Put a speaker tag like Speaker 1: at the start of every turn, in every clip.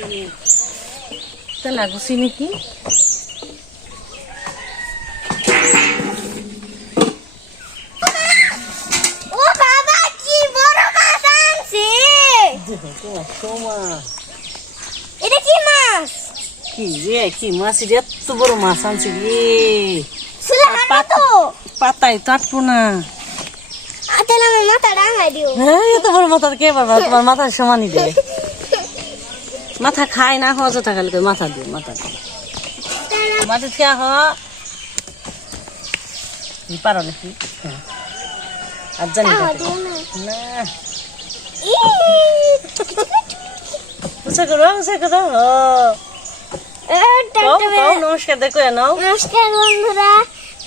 Speaker 1: ফুল গাছে জ্বালাইছি তেলা গুছি নাকি
Speaker 2: ও কি মাছ এটা কি মাছ?
Speaker 1: কি রে কি মাছ? রে এত বড় মাছ আনছে রে
Speaker 2: তো?
Speaker 1: না।
Speaker 2: আতেলা আমার মাথা ডাঙাই দিও।
Speaker 1: হ্যাঁ এত বড় মাথা কে পারবা তোমার মাথার সমানই দে। মাথা খায় না যথা খালি মাথা দিয়ে মাথা দিয়ে। মাথা খেয়া হ পারো নাকি। আর জানি না। উঁচা করো করো। নমস্কার দেখো নাও।
Speaker 2: নমস্কার বন্ধুরা।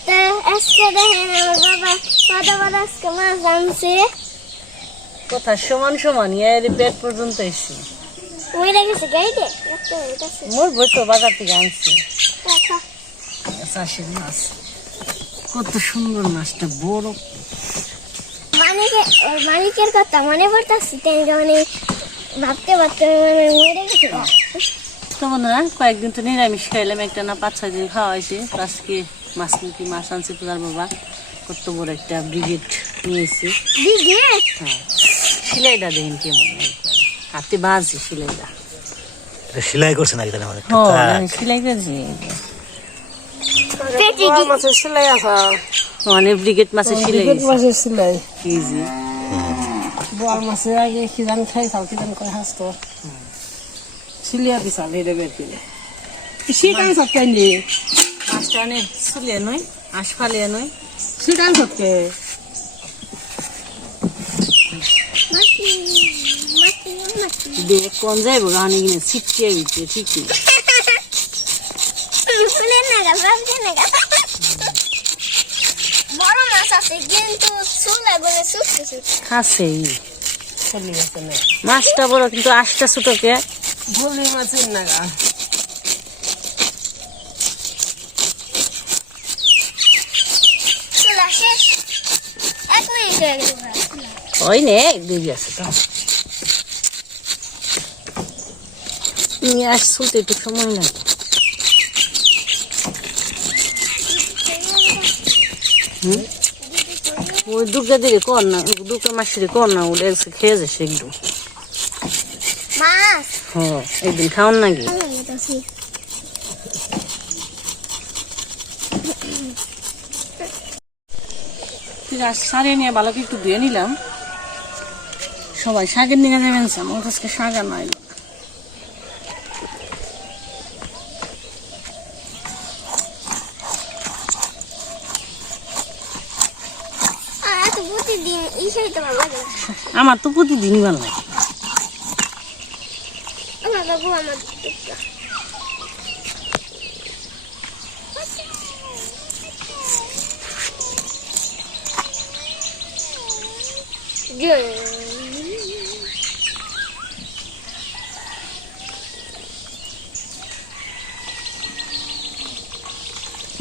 Speaker 2: তো আজকে দেখেন আমার বাবা কত বড় আজকে মাছ আনছে।
Speaker 1: কথা সমান সমান এর পেট পর্যন্ত এসছি
Speaker 2: মরে গেছে হয়ে
Speaker 1: মোর বই তো বাজার থেকে আনছি চাষের মাছ। কত সুন্দর মাছটা বড়।
Speaker 2: মানিকে ওর মালিকের কথা মনে পড়তেছে? তাই মানে ভাবতে ভাবতে মানে মরে গেছে
Speaker 1: তো বন্ধুরা কয়েকদিন তো নিরামিষ খাইলাম একটা না পাঁচ ছয় দিন খাওয়া হয়েছে আজকে মাছ মুখি মাছ আনছে তোদার বাবা কত বড় একটা ব্রিগেড নিয়েছি।
Speaker 2: দিদি
Speaker 1: হ্যাঁ। সিলাইটা দেখেন কেমন। হাতে বাজছে সিলাইটা
Speaker 3: এটা সেলাই করছে নাকি তাহলে আমাদের?
Speaker 1: হ্যাঁ সিলাই করেছি।
Speaker 4: মাছের সেলাই আছে।
Speaker 1: মানে ব্রিগেড মাছের সিলাই
Speaker 4: মাছের সেলাই।
Speaker 1: কেজি
Speaker 4: বোয়াল মাছের আগে খিজান খাই চাল খিজান করে হাসতো সিলিয়া দিছাল এটা বের করে। শিকান সবকে নি
Speaker 1: মাছটা নে চুলিয়ে নয় আঁশ ফালিয়ে নয়।
Speaker 2: মাটি
Speaker 1: দিয়ে কোন যাইব গাহানি কিনে ছিটকে দিচ্ছে ঠিকই
Speaker 4: গেছে
Speaker 1: মাছটা বড় কিন্তু আশটা ছোটকে
Speaker 4: ভুলি মাছের নাগা
Speaker 2: হয়ে
Speaker 1: নে দেরি আছে তো নিয়ে আস শুনতে একটু সময় লাগে ওই দুগ্গা দিলে কর না দুগ্গা মাসিরে কর না ওটা খেয়ে যাচ্ছে একটু। হ্যাঁ একদিন খাওয়ান নাকি? সারে নিয়ে ভালো একটু ধুয়ে নিলাম। সবাই শাকের নিয়ে যাবেন আমার কাছে শাক আর নাই
Speaker 2: আর এত প্রতিদিন এই শাড়িটা ভালো লাগে।
Speaker 1: আমার তো প্রতিদিনই ভালো লাগে।
Speaker 2: আমার বাবু আমার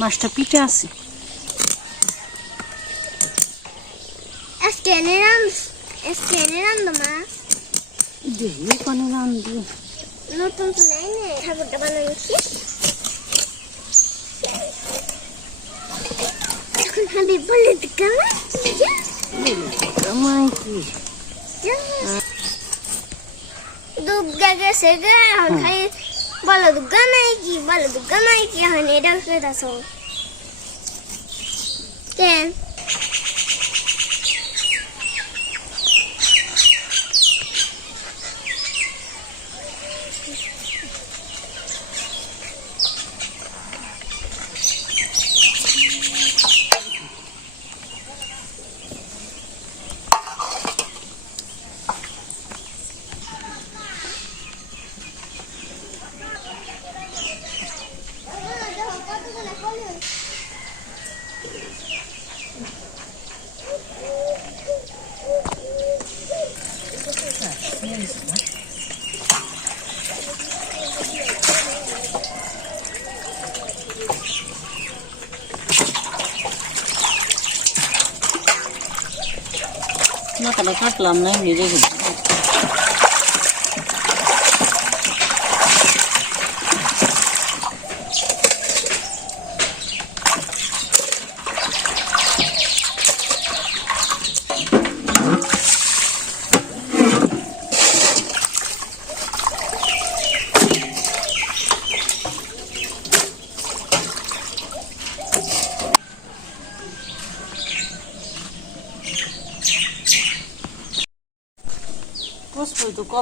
Speaker 1: মাছটা পিঠে আছে।
Speaker 2: আজকে এনে রাম তো মাছ
Speaker 1: দেখি কোনে রান্ধি
Speaker 2: নতুন তো নেই নে ঠাকুরটা বানাচ্ছি এখন হাবি বলে দিকাম
Speaker 1: আমায় কি
Speaker 2: দুর্গা গেছে গা এখন খাই বলো দুর্গা নাই কি বলো দুর্গা নাই কি এখন এটা কেদাস কেন
Speaker 1: মাথাটা কাটলাম না নিজে বসবো তো কব দিয়ে দিই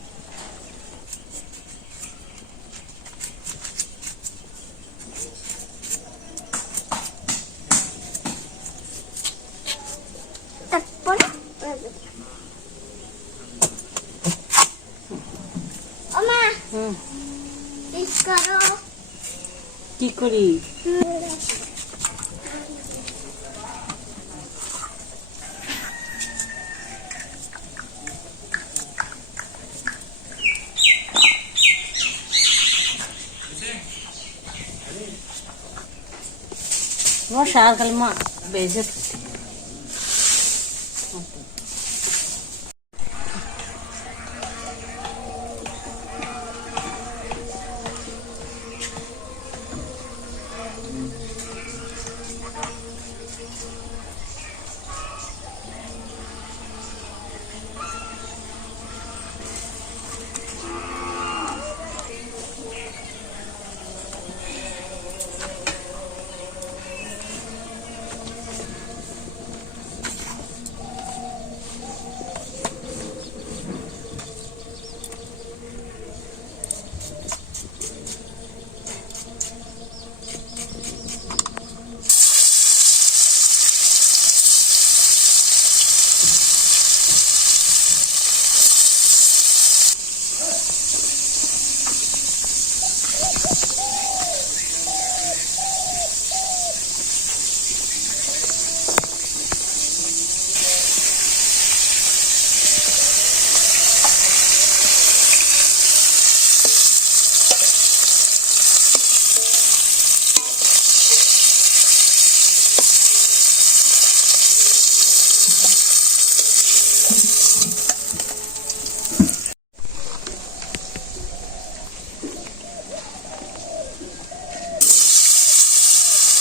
Speaker 1: কি করি? মশা আর খালি মা বেজে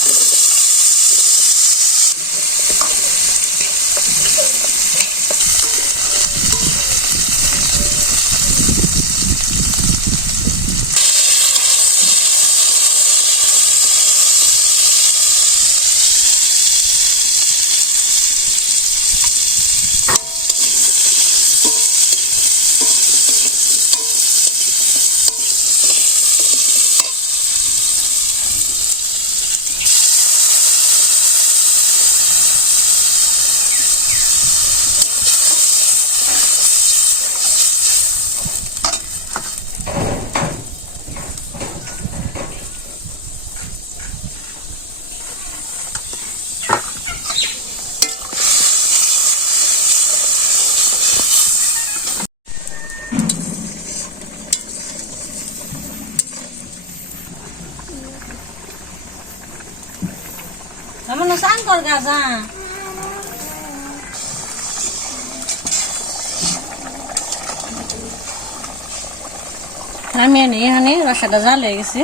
Speaker 1: you. আমার সান কর গাছ আমি এনে এখানে রসাটা জাল হয়ে গেছে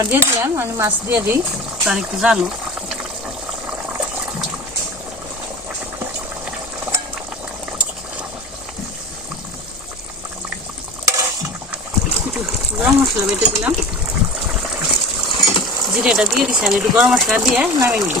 Speaker 1: সোমবার দিয়ে দিলাম মানে মাছ দিয়ে দিই তার একটু জালো। গরম মশলা বেটে দিলাম। জিরেটা দিয়ে দিছি আমি একটু গরম মশলা দিয়ে নামিয়ে নিই।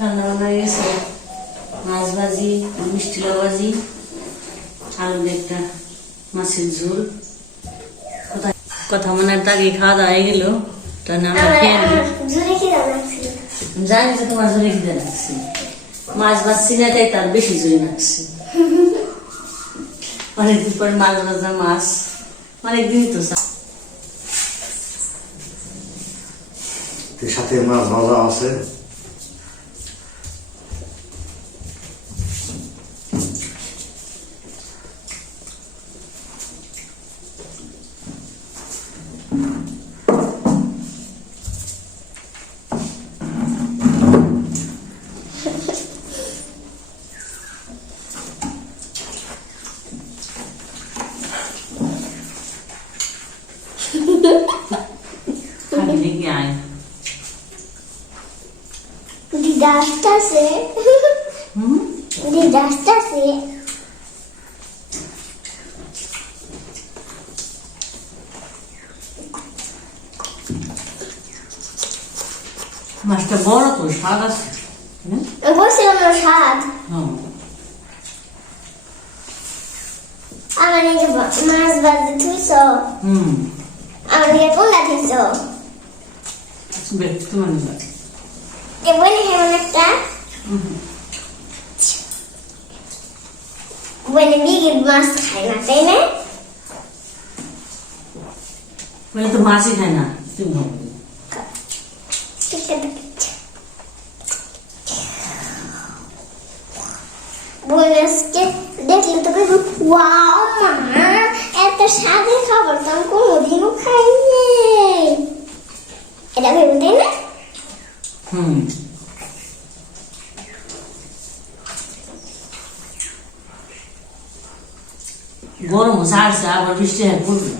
Speaker 1: রান্না বান্না গেছে। মাছ ভাজি, মিষ্টি ভাজি, আলু একটা মাছের ঝোল। কথা মনে তাকে খাওয়া দাওয়া গেল। জানি যে তোমার জোরে খিদে লাগছে। মাছ ভাজছি না, তাই তার বেশি জোরে লাগছে। অনেকদিন পরে মাছ ভাজা মাছ। অনেকদিনই তো
Speaker 3: সাথে মাছ ভাজা আছে।
Speaker 1: দেখি আয়
Speaker 2: দিদা আসতেছে
Speaker 1: হুম
Speaker 2: দিদা আসতেছে
Speaker 1: মাছটা বড় তো স্বাদ আছে?
Speaker 2: বলছিলাম না স্বাদ আমার যে মাছ বাজে থুইছ
Speaker 1: হুম
Speaker 2: আমার এই কোনটা থুইছ
Speaker 1: বেশ তোমার নিবার
Speaker 2: এ বলি হেমন একটা বলে বিগি মাছ খায় না তাই না
Speaker 1: বলে তো মাছই খায় না তুমি খাব
Speaker 2: ঠিক আছে বলে আজকে দেখলে তো ওয়াও মা এত স্বাদের খাবার তো আমি কোনোদিনও খাইনি এটা ভেবে তাই না
Speaker 1: হুম গরম ছাড়ছে আবার বৃষ্টি হয় পড়বে।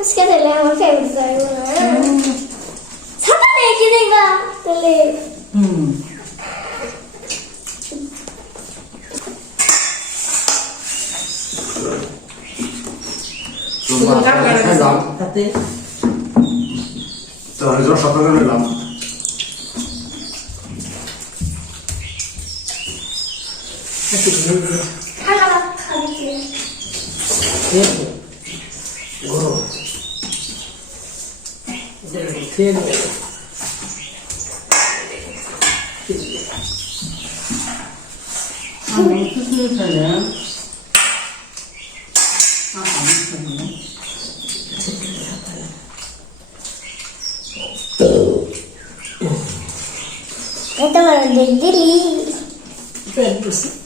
Speaker 2: আজকে তাহলে আমার ফেভারিট না ছাতা নেই কি দেখবা? তাহলে
Speaker 1: হুম।
Speaker 3: তো মাছ ভাজা খাইলাম
Speaker 1: তাতে
Speaker 3: তো অনেকজন সতর্ক নিলাম
Speaker 2: ঠান্ডা ভাত খাবি
Speaker 4: গরম খেয়ে নেবে
Speaker 1: আমি একটু শুয়ে ফেলাম আচ্ছা,
Speaker 2: এটা মানে দেখ দিলি
Speaker 4: পেট বসে
Speaker 2: তোরা খেতে ষষ্ঠে
Speaker 1: হুম
Speaker 2: আর খেতে ষষ্ঠে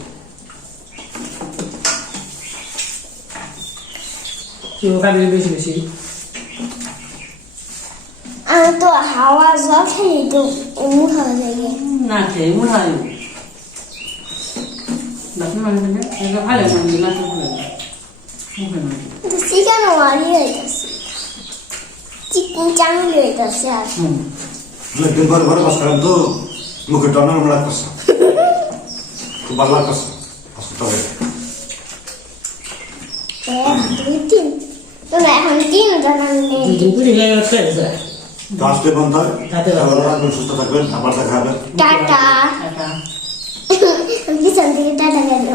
Speaker 4: তুইও খাবি বেশি বেশি
Speaker 2: আমি তো হাওয়া জল খেলি তো মুড হয়ে যায়
Speaker 1: না খেয়ে মনে হয় বাকি মানুষ এটা ভালো মানে না তো ভালো মুখে না
Speaker 2: কিন্তু হইতাছে চিকেন চাংলি হইতাছে আর
Speaker 1: হুম
Speaker 3: অনেকদিন পরে ঘরে বাস করেন তো মুখে টনার লাগতেছে খুব ভালো লাগতেছে হসপিটালে
Speaker 2: এক দুই তিন তোমরা এখন তিন জন নেই
Speaker 4: দুদিন পুরি গেলে খেয়ে যায়
Speaker 3: তো আজকে বন্ধ হয়
Speaker 4: রাতে ভালো।
Speaker 3: ভালো থাকবেন সুস্থ থাকবেন আবার দেখা হবে
Speaker 2: টাটা
Speaker 1: এটা
Speaker 2: পিছন থেকে টাটা গেল